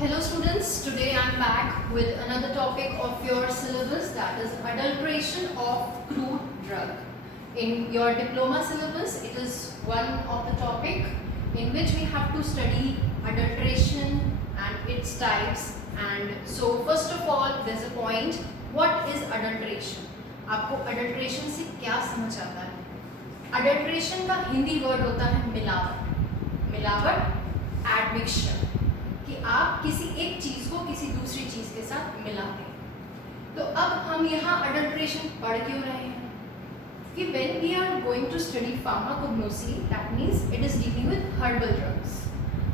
Hello students, today I am back with another topic of your syllabus, that is adulteration of crude drug. In your diploma syllabus, it is one of the topic in which we have to study adulteration and its types. And so first of all, there's a point, what is adulteration? आपको adulteration से क्या समझ आता है? Adulteration का Hindi word होता है मिलावट. मिलावट, admixture. कि आप किसी एक चीज को किसी दूसरी चीज के साथ मिलाते हैं. तो अब हम यहाँ अडल्ट्रेशन पढ़ क्यों रहे हैं? कि when we are going to study pharmacognosy, that means it is dealing with herbal drugs.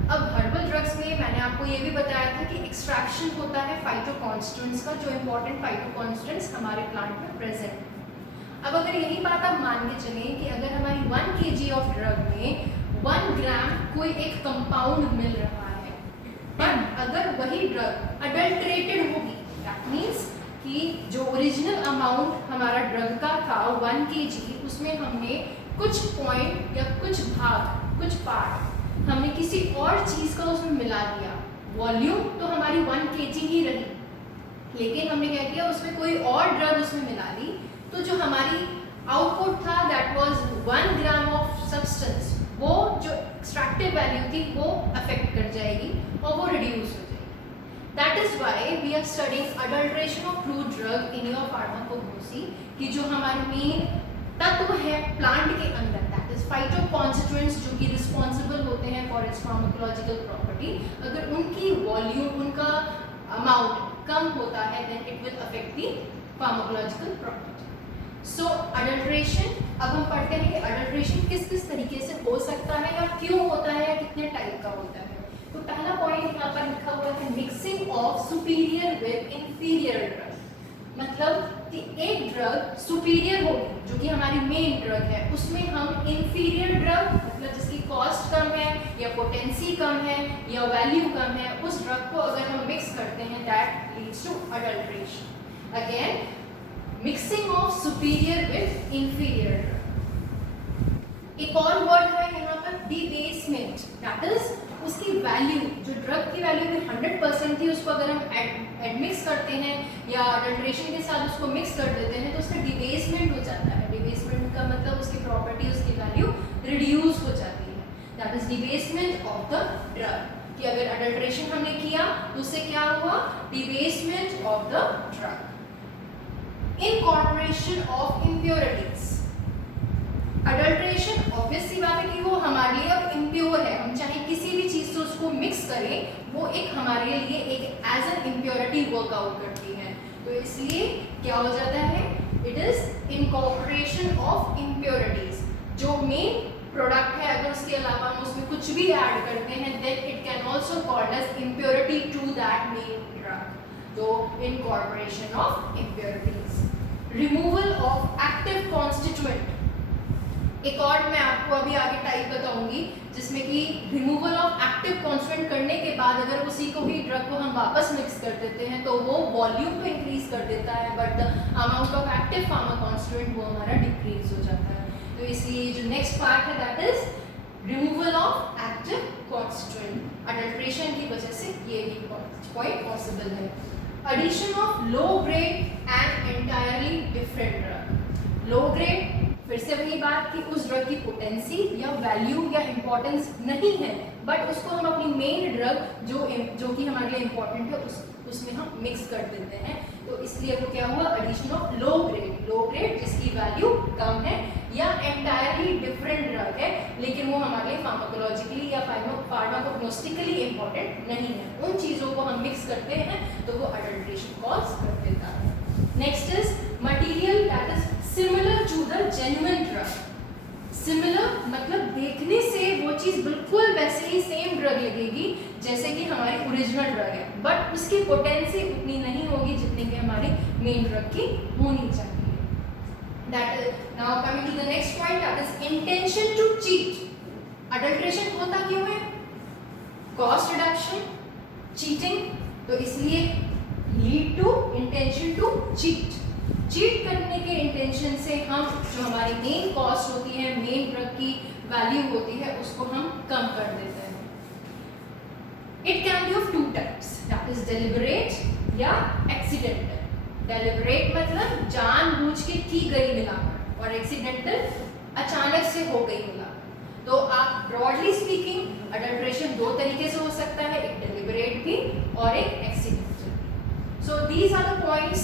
अब herbal drugs में मैंने आपको ये भी बताया था कि एक्सट्रैक्शन होता है फाइटोकॉन्स्टेंट्स का, जो इम्पोर्टेंट फाइटोकॉन्स्टेंट्स हमारे प्लांट में प्रेजेंट है. अब अगर यही बात आप मान के चलें कि अगर हमारी 1 kg ऑफ ड्रग में 1 ग्राम कोई एक कंपाउंड मिल रहा है, बट अगर वही ड्रग अडल्ट्रेटेड होगी, दैट मीन्स कि जो ओरिजिनल अमाउंट हमारा ड्रग का था 1 kg, उसमें हमने कुछ पॉइंट या कुछ भाग, कुछ पार्ट हमने किसी और चीज़ का उसमें मिला दिया. वॉल्यूम तो हमारी 1 kg ही रही, लेकिन हमने क्या किया, उसमें कोई और ड्रग उसमें मिला दी, तो जो हमारी आउटपुट था that was 1 gram of substance, वो जो एक्सट्रैक्टिव वैल्यू थी वो अफेक्ट कर जाएगी और वो रिड्यूस हो जाएगी. That is why we are studying adulteration of crude drug in your pharmacognosy, कि जो हमारे मेन तत्व है प्लांट के अंदर, दैट इज फाइटोकॉन्स्टिट्यूएंट्स, जो कि रिस्पॉन्सिबल होते हैं फॉर इट्स फार्माकोलॉजिकल प्रॉपर्टी, अगर उनकी वॉल्यूम, उनका अमाउंट कम होता है then it will affect the pharmacological property. So adulteration, अब हम पढ़ते हैं कि अडल्ट्रेशन किस किस तरीके से हो सकता है या क्यों होता है या कितने टाइप का होता है. तो पहला पॉइंट यहाँ पर लिखा हुआ है mixing of superior with inferior drug. मतलब कि एक ड्रग सुपीरियर होगी जो कि हमारी मेन ड्रग है, उसमें हम इंफीरियर ड्रग, मतलब जिसकी कॉस्ट कम है या पोटेंसी कम है या वैल्यू कम है, उस ड्रग को अगर हम मिक्स करते हैं, that leads to adulteration. Again mixing of superior with inferior drug. एक और वर्ड है यहाँ पर डिबेसमेंट, दैट इज उसकी वैल्यू, जो ड्रग की वैल्यू भी 100% थी, उसको अगर हम एडमिक्स करते हैं या अडल्ट्रेशन के साथ उसको मिक्स कर देते हैं, तो उसका डिबेसमेंट हो जाता है. डिबेसमेंट का मतलब उसकी प्रॉपर्टी, उसकी वैल्यू रिड्यूस हो जाती है. That is debasement of the drug. कि अगर अडल्ट्रेशन हमने किया तो उससे क्या हुआ, debasement of the drug. Incorporation of impurities. Adulteration obvious सी बात है कि वो हमारे लिए अब इम्प्योर है, हम चाहे किसी भी चीज़ से उसको मिक्स करें, वो एक हमारे लिए एक एज एन इम्प्योरिटी वर्कआउट करती है. तो इसलिए क्या हो जाता है, it is incorporation of impurities. जो मेन प्रोडक्ट है, अगर उसके अलावा हम उसमें कुछ भी ऐड करते हैं, then it can also called as impurity to that main drug. तो incorporation of impurities. Removal of active constituent. एक और मैं आपको अभी आगे टाइप बताऊंगी जिसमें कि रिमूवल ऑफ एक्टिव कॉन्स्टिट्यूएंट करने के बाद अगर उसी को ही ड्रग को हम वापस मिक्स कर देते हैं तो वो वॉल्यूम तो इंक्रीज कर देता है, but the amount of active pharma constituent वो हमारा डिक्रीज हो जाता है. तो इसलिए जो नेक्स्ट पार्ट है that is removal of active constituent. Adulteration की वजह से ये भी पॉइंट पॉसिबल है. Addition of low grade and entirely different drug. Low grade, फिर से वही बात कि उस ड्रग की पोटेंसी या वैल्यू या इम्पोर्टेंस नहीं है, बट उसको हम अपनी मेन ड्रग जो कि हमारे लिए इम्पोर्टेंट है उसमें हम मिक्स कर देते हैं. तो इसलिए वो क्या हुआ, addition of low grade. Low grade जिसकी वैल्यू कम है या एंटायरली डिफरेंट ड्रग है, लेकिन वो हमारे लिए फार्माकोलॉजिकली या फार्माकोग्नोस्टिकली इम्पोर्टेंट नहीं है, उन चीज़ों को हम मिक्स करते हैं तो वो अडल्ट्रेशन कॉज कर देता है. Next is material that is similar to the genuine drug. Similar मतलब देखने से वो चीज़ बिल्कुल वैसे ही सेम ड्रग लगेगी जैसे कि हमारी ओरिजिनल ड्रग है, बट उसकी पोटेंसी उतनी नहीं होगी जितनी कि हमारी मेन ड्रग की होनी चाहिए. That is now coming to the next point, that is intention to cheat. Adulteration होता क्यों है, कॉस्ट रिडक्शन, चीटिंग, तो इसलिए lead to intention to cheat. Cheat करने के इंटेंशन से हम जो हमारी मेन कॉस्ट होती है, मेन ड्रग की वैल्यू होती है, उसको हम कम कर देते हैं. It can be of 2 types. Is deliberate या एक्सीडेंटल। डेलिबरेट मतलब जानबूझ के की गई मिलावट, और एक्सीडेंटल अचानक से हो गई मिलावट। तो आप ब्रॉडली स्पीकिंग अडल्ट्रेशन दो तरीके से हो सकता है, एक डेलिबरेट भी और एक एक्सीडेंटल भी। So these are the points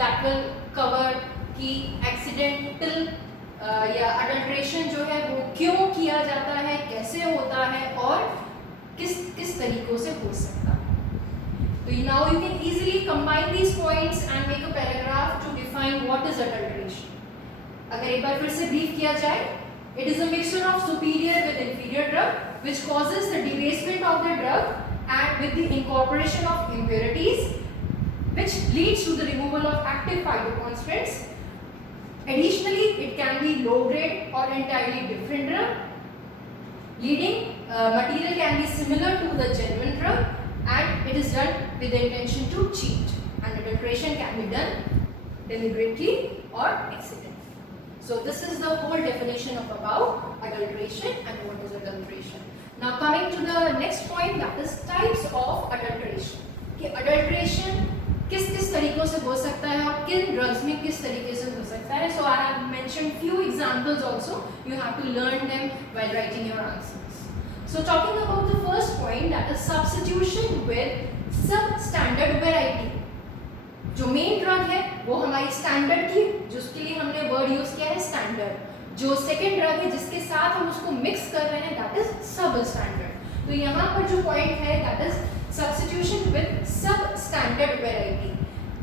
that will cover कि एक्सीडेंटल या अडल्ट्रेशन जो है वो क्यों किया जाता है, कैसे होता है और किस किस तरीकों से हो सकता है। तो now you can easily combine these points and make a paragraph to define what is adulteration. अगर एक बार फिर से ब्रीफ किया जाए, it is a mixture of superior with inferior drug which causes the debasement of the drug and with the incorporation of impurities which leads to the removal of active phytoconstituents. Additionally, it can be low grade or entirely different drug. Leading material can be similar to the genuine drug and it is done with the intention to cheat, and adulteration can be done deliberately or accidentally. So this is the whole definition of about adulteration and what is adulteration. Now coming to the next point, that is types of adulteration. कि adulteration किस किस तरीकों से हो सकता है और किन ड्रग्स में किस तरीके से हो सकता है. So I have mentioned few examples also. You have to learn them while writing your answers. So talking about the first point, that is substitution with substandard variety. जो मेन ड्रग है वो हमारी स्टैंडर्ड की, जिसके लिए हमने word use किया है स्टैंडर्ड. जो सेकेंड ड्रग है जिसके साथ हम उसको मिक्स कर रहे हैं, दैट इज सब स्टैंडर्ड. तो यहाँ पर जो पॉइंट है that is substitution with substandard variety.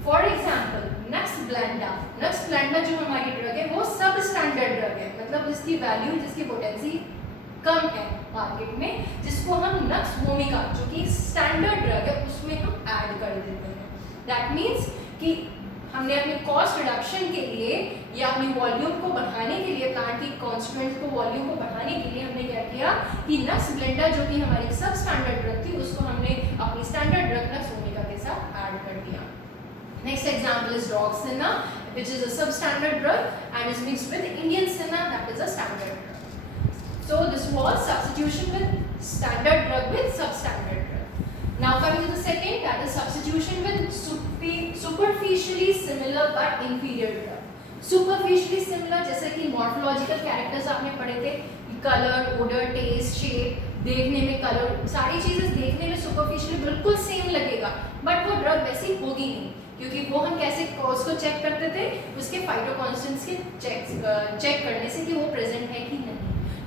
For example, Nux-Blenda. Nux-Blenda जो हमारी ड्रग है वो substandard ड्रग है, मतलब जिसकी वैल्यू, जिसकी पोटेंसी कम है मार्केट में, जिसको हम Nux-Vomica जो कि स्टैंडर्ड ड्रग है उसमें हम ऐड कर देते हैं. दैट मीन्स कि हमने अपने कॉस्ट रिडक्शन के लिए या अपनी वॉल्यूम को बढ़ाने के लिए, प्लांट की कॉन्स्टिट्यूएंट्स को वॉल्यूम को बढ़ाने के लिए हमने क्या किया कि Nux-Blenda जो कि हमारी सब स्टैंडर्ड ड्रग थी उसको हमने अपनी स्टैंडर्ड ड्रग Nux-Vomica के साथ ऐड कर दिया. Next example is Roxana, which is a substandard drug and is mixed with Indian Senna, that is a standard drug. So this was substitution with standard drug with substandard drug. Now coming to the second, that is substitution with superficially similar but inferior drug. Superficially similar जैसे कि morphological characters आपने पढ़े थे, color, odor, taste, shape, देखने में color, सारी चीजें देखने में superficially बिल्कुल सेम लगेगा, but वो drug वैसी होगी नहीं, क्योंकि वो हम कैसे उसको चेक करते थे, उसके फाइटोकॉन्स्टेंट्स के चेक करने से कि वो प्रेजेंट है कि नहीं.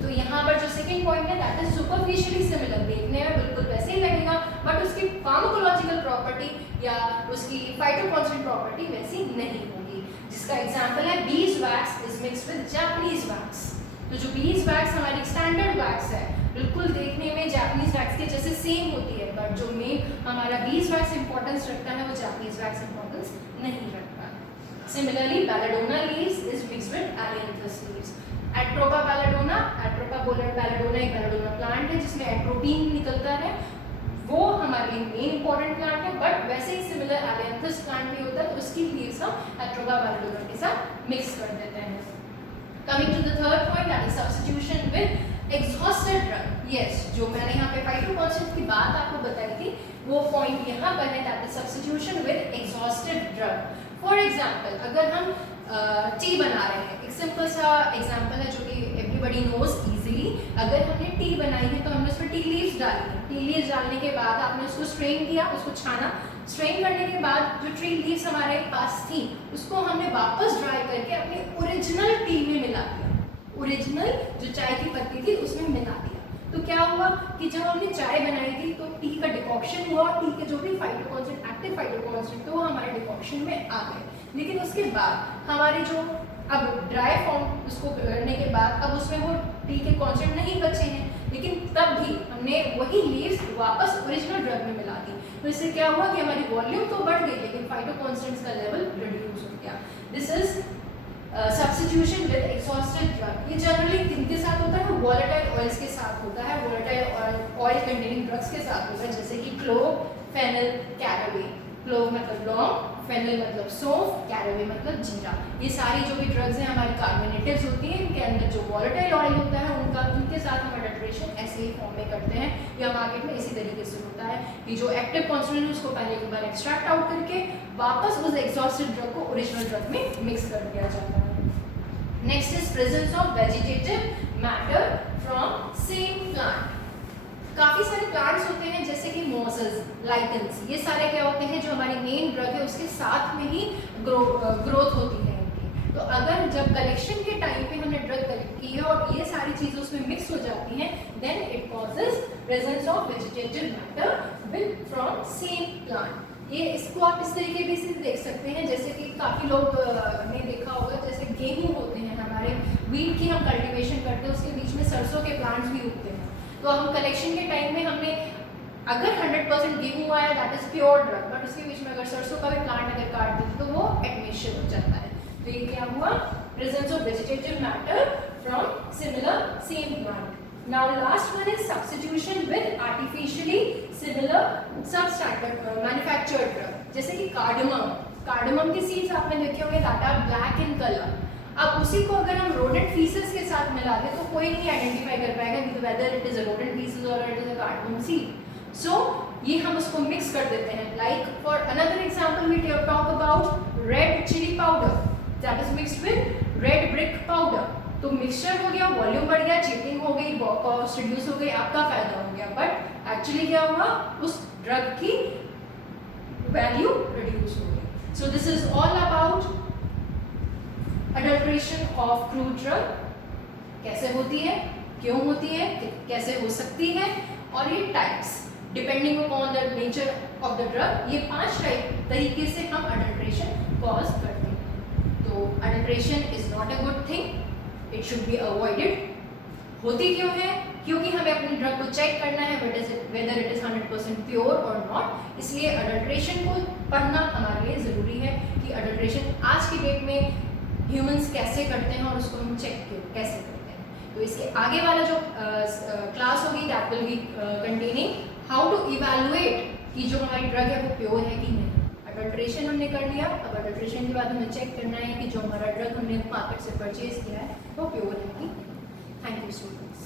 तो यहाँ पर जो सेकेंड पॉइंट है दैट इज सुपरफिशियली सिमिलर, देखने में बिल्कुल वैसे ही लगेगा बट उसकी फार्माकोलॉजिकल प्रॉपर्टी या उसकी फाइटोकॉन्स्टेंट प्रॉपर्टी वैसी नहीं होगी. जिसका एग्जांपल है beeswax is mixed with Japanese wax. तो जो बीजवैक्स हमारी स्टैंडर्ड वैक्स है बिल्कुल देखने में जापानीज वैक्स के जैसे सेम होती है, बट जो मेन हमारा बीजवैक्स इंपॉर्टेंस रखता है वो जापानीज वैक्स इंपॉर्टेंस नहीं रखता. Similarly belladonna leaves is mixed with ailanthus leaves. Atropa belladonna, atropa belladonna एक बेलाडोना प्लांट है जिसमें एट्रोपीन निकलता है, वो हमारे लिए मेन इंपॉर्टेंट प्लांट है, बट वैसे ही सिमिलर एलियंथस प्लांट भी होता है तो उसकी लीव्स हम एट्रोपा बेलाडोना के साथ मिक्स कर देते हैं. Coming to the third point, that is substitution with exhausted drug. Yes, जो मैंने यहाँ पे फाइटोकॉन्स्टेंट की बात आपको बताई थी वो पॉइंट यहाँ पर है, that is substitution with exhausted drug. For example, अगर हम टी बना रहे हैं, एक सिंपल सा एग्जांपल है जो कि एवरीबॉडी नोज इजीली. अगर हमने टी बनाई है तो हमने उसमें टी लीव्स डाली है. टी लीव्स डालने के बाद आपने उसको स्ट्रेन किया, उसको छाना. स्ट्रेन करने के बाद जो टी लीव्स हमारे पास थी उसको हमने वापस ड्राई करके अपने ओरिजिनल टी में मिला दिया. ओरिजिनल जो चाय की पत्ती थी उसमें मिला दिया. तो क्या हुआ कि जब हमने चाय बनाई थी तो टी का डिकॉक्शन हुआ, टी के जो भी फाइटोकॉन्स्टेंट, एक्टिव फाइटोकॉन्स्टेंट, तो वो हमारे डिकॉक्शन में आ गए. लेकिन उसके बाद हमारे जो अब ड्राई फॉर्म उसको करने के बाद अब उसमें वो टी के कॉन्स्टेंट नहीं बचे हैं, लेकिन तब भी हमने वही लीव्स वापस ओरिजिनल ड्रग में मिला दी. तो इससे क्या हुआ कि हमारी वॉल्यूम तो बढ़ गई लेकिन फाइटोकॉन्स्टेंट्स का लेवल रिड्यूस हो गया. This is substitution with exhausted drug. ये जनरली किनके साथ होता है? वोलेटाइल ऑयल्स के साथ होता है, वोलेटाइल ऑयल कंटेनिंग ड्रग्स के साथ होता है, जैसे कि क्लोव, फेनल, कैरावे. क्लोव मतलब लौंग, फेनल मतलब सौंफ, कैरावे मतलब जीरा। ये सारी जो भी ड्रग्स हैं हमारी कार्बोनेटिव्स होती हैं, इनके अंदर जो वॉलेटाइल ऑयल होता है उनके साथ हम अडल्ट्रेशन ऐसे ही फॉर्म में करते हैं, या मार्केट में इसी तरीके से होता है कि जो एक्टिव कॉन्स्टिट्यूएंट उसको पहले एक बार एक्सट्रैक्ट आउट करके वापस उस एग्जॉस्टेड ड्रग को ओरिजिनल ड्रग में मिक्स कर दिया जाता है। Next is presence of vegetative matter from same plant. काफ़ी सारे प्लांट्स होते हैं जैसे कि मॉसेस, लाइकन्स, ये सारे क्या होते हैं जो हमारी मेन ड्रग है उसके साथ में ही ग्रोथ होती है इनकी। तो अगर जब कलेक्शन के टाइम पे हमने ड्रग कलेक्ट की है और ये सारी चीज़ें उसमें मिक्स हो जाती हैं, then it causes presence of vegetative matter with from same plant. ये इसको आप इस तरीके भी से देख सकते हैं, जैसे कि काफ़ी लोग ने देखा होगा, जैसे गेहूँ होते हैं हमारे, वीट की हम कल्टिवेशन करते हैं, उसके बीच में सरसों के प्लांट्स भी उगते हैं। तो हम कलेक्शन के टाइम में हमने अगर 100% गेहूँ आया that is pure drug, but उसके बीच में अगर सरसों का भी प्लांट अगर काट देते तो वो एडमिशन हो जाता है। तो ये क्या हुआ, presence of vegetative matter from similar same plant. Now last one is substitution with artificially similar subtract manufactured drug, जैसे कि कार्डमम के सीड्स आपने देखे होंगे that are black in colour. अब उसी को अगर हम रोडेंट फीसेस के साथ मिला दें तो कोई नहीं आइडेंटिफाई कर पाएगा कि whether it is a rodent feces और it is a cardamom seed. So ये हम उसको मिक्स कर देते हैं। Like for another example we talk about red chili powder that is mixed with red brick powder. तो मिक्सचर हो गया, वॉल्यूम बढ़ गया, चीटिंग हो गई, कॉस्ट रिड्यूस हो गई, आपका फायदा हो गया, बट एक्चुअली क्या हुआ, उस ड्रग की वैल्यू रिड्यूस हो गई। So this is all about adulteration of crude drug. कैसे होती है, क्यों होती है, कैसे हो सकती है, और ये types depending upon the nature of the drug, ये 5 तरीके से हम अडल्ट्रेशन कॉज करते हैं। तो adulteration is not a good thing, it should be avoided. होती क्यों है, क्योंकि हमें अपनी ड्रग को चेक करना है वेदर इट इज 100% प्योर और नॉट। इसलिए अडल्ट्रेशन को पढ़ना हमारे लिए ज़रूरी है कि अडल्ट्रेशन आज की डेट में ह्यूमंस कैसे करते हैं और उसको हम चेक कैसे करते हैं। तो इसके आगे वाला जो क्लास होगी that will be containing how to evaluate कि जो हमारी ड्रग है वो प्योर है कि नहीं। अडल्ट्रेशन हमने कर लिया, अब अडल्ट्रेशन के बाद हमें चेक करना है कि जो हमारा ड्रग हमने मार्केट से परचेज किया है वो प्योर है कि नहीं। Thank you students.